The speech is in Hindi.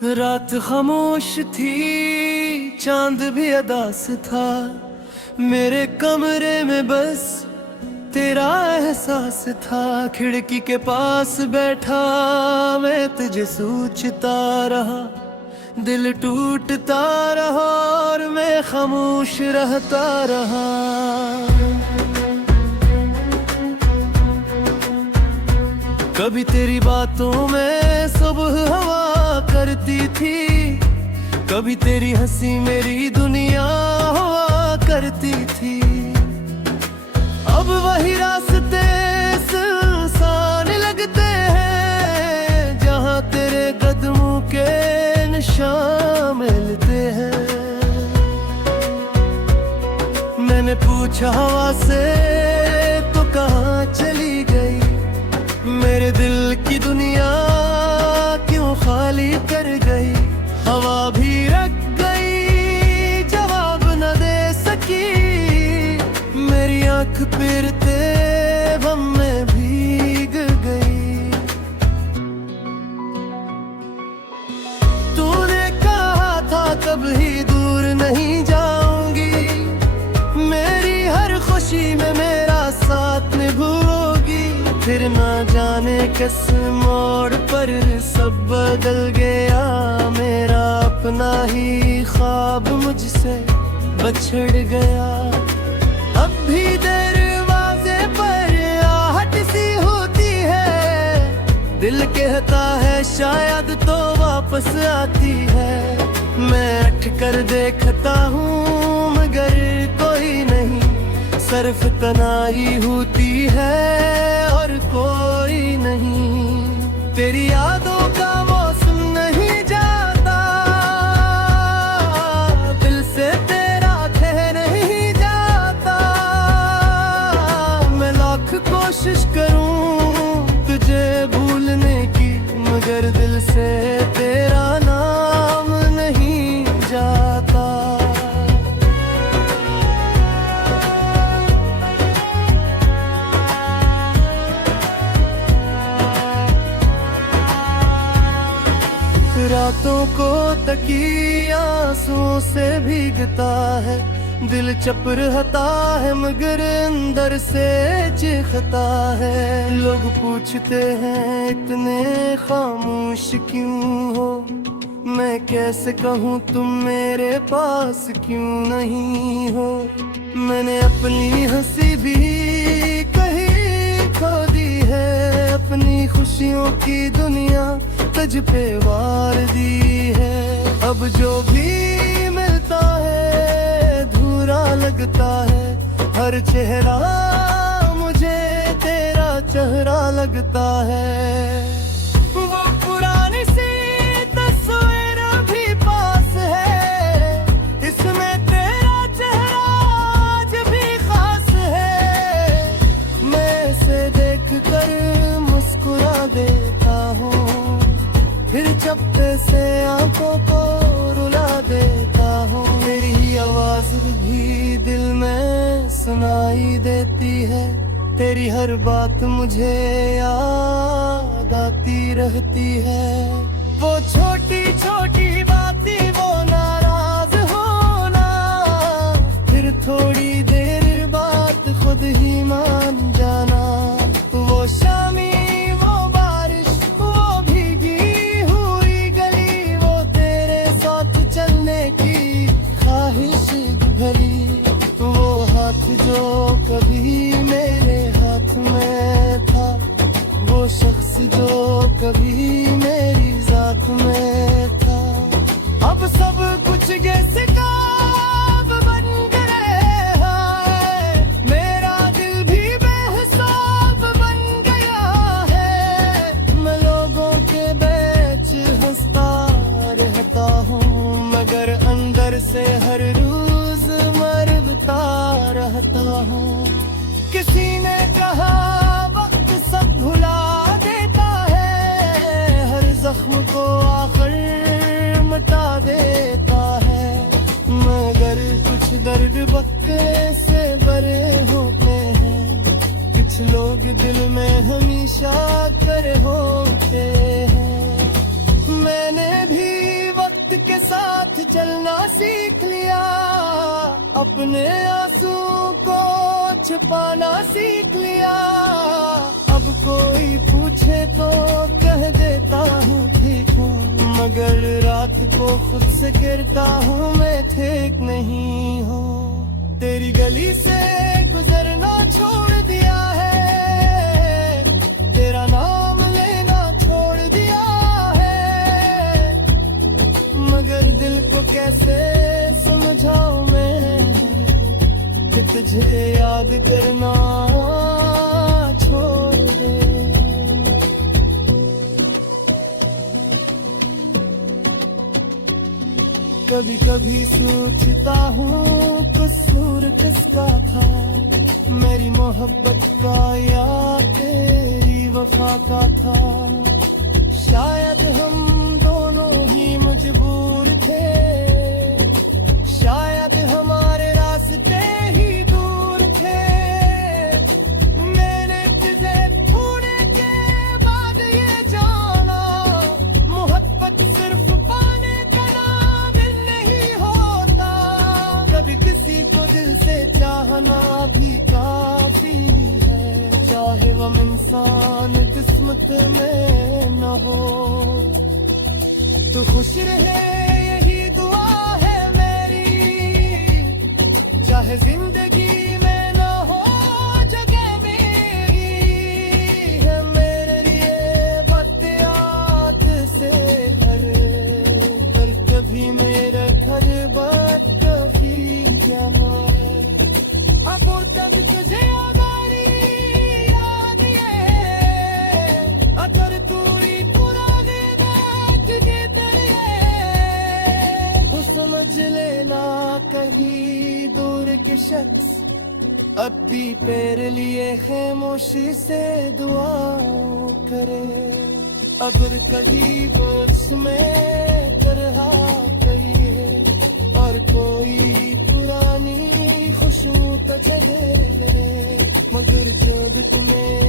रात खामोश थी, चांद भी अदास था। मेरे कमरे में बस तेरा एहसास था। खिड़की के पास बैठा मैं तुझे सोचता रहा। दिल टूटता रहा और मैं खामोश रहता रहा। कभी तेरी बातों में सुबह हवा करती थी, कभी तेरी हंसी मेरी दुनिया हुआ करती थी। अब वही रास्ते सुनसान लगते हैं, जहाँ तेरे कदमों के निशान मिलते हैं। मैंने पूछा हवा से तो कहाँ चली गई, मेरे दिल की दुनिया क्यों खाली कर गई। हवा भी रख गई, जवाब न दे सकी। मेरी आँख फिरते गम में भीग गई। तूने कहा था कभी दूर नहीं जाऊंगी, मेरी हर खुशी में मेरा साथ निभाओगी। फिर ना जाने किस मोड़ पर सब बदल गया। मेरा अपना ही ख्वाब मुझसे बछड़ गया। अब भी दरवाजे पर आहट सी होती है, दिल कहता है शायद तो वापस आती है। मैं अट कर देखता हूँ मगर कोई नहीं, सिर्फ तन्हाई होती है और कोई नहीं। तेरी यादों का मौसम नहीं जाता, दिल से तेरा ठह नहीं जाता। मैं लाख कोशिश करूं तुझे भूलने की, मगर दिल से तेरा नाम नहीं जाता। रातों को तकिया आंसुओं से भीगता है, दिल चप रहता है मगर अंदर से चीखता है। लोग पूछते हैं इतने खामोश क्यों हो, मैं कैसे कहूँ तुम मेरे पास क्यों नहीं हो। मैंने अपनी हंसी भी कहीं खो दी है, अपनी खुशियों की दुनिया तुझ पे वार दी है। अब जो भी मिलता है अधूरा लगता है, हर चेहरा मुझे तेरा चेहरा लगता है। वो पुरानी सी तस्वीर भी पास है, इसमें तेरा चेहरा आज भी खास है। मैं इसे देख कर मुस्कुरा देता हूँ, फिर चप्पे से आंखों को रुला देता हूँ। तेरी आवाज भी दिल में सुनाई देती है, तेरी हर बात मुझे याद आती रहती है। वो छोटी छोटी बातें, वो नाराज होना, फिर थोड़ी देर बाद खुद ही मान जाना। वो शामी की ख्वाहिश भरी, वो हाथ जो कभी मेरे हाथ में था, वो शख्स जो कभी मेरी जात में था। अब सब कुछ जैसे काब बन गया है, मेरा दिल भी बेहिसाब बन गया है। मैं लोगों के बीच हंसता रहता हूँ, मगर अंदर से हर रोज मरता रहता हूँ। किसी ने कहा वक्त सब भुला देता है, हर जख्म को आखिर मिटा देता है। मगर कुछ दर्द बक्के से बरे होते हैं, कुछ लोग दिल में हमेशा करे होते हैं। मैंने भी वक्त के साथ चलना सीख लिया, अपने आंसू को छुपाना सीख लिया। अब कोई पूछे तो कह देता हूँ ठीक हूँ, मगर रात को खुद से गिरता हूँ मैं ठीक नहीं हूँ। तेरी गली से गुजरना छोड़ दिया है, तेरा नाम लेना छोड़ दिया है, मगर दिल को कैसे समझाऊं मैं कि तुझे याद करना छोड़ दे। कभी कभी सोचता हूँ कसूर किसका था, मेरी मोहब्बत का या तेरी वफा का था। शायद हम दोनों ही मजबूर थे, शायद हमारे रास्ते ही दूर थे। मैंने तुझे खोने के बाद ये जाना, मोहब्बत सिर्फ पाने का नाम नहीं होता। कभी किसी को दिल से चाहना भी काफी है, चाहे वो इंसान किस्मत में न हो। तो खुश रहे यही दुआ है मेरी, चाहे जिंदगी में न हो जगह मेरी। है मेरे लिए बत्तियात से भरे, पर कभी मेरा घर बात कभी क्या अगर तब तुझे अगारी याद ये, अगर तू ही पुराने बात तुझे तो समझ लेना कहीं दूर के शख्स अब भी तेरे लिए खामोशी से दुआ करे। अगर कभी बस में तरह कहिए और कोई पुरानी खुशबू तो चले गए, मगर जब तुम्हें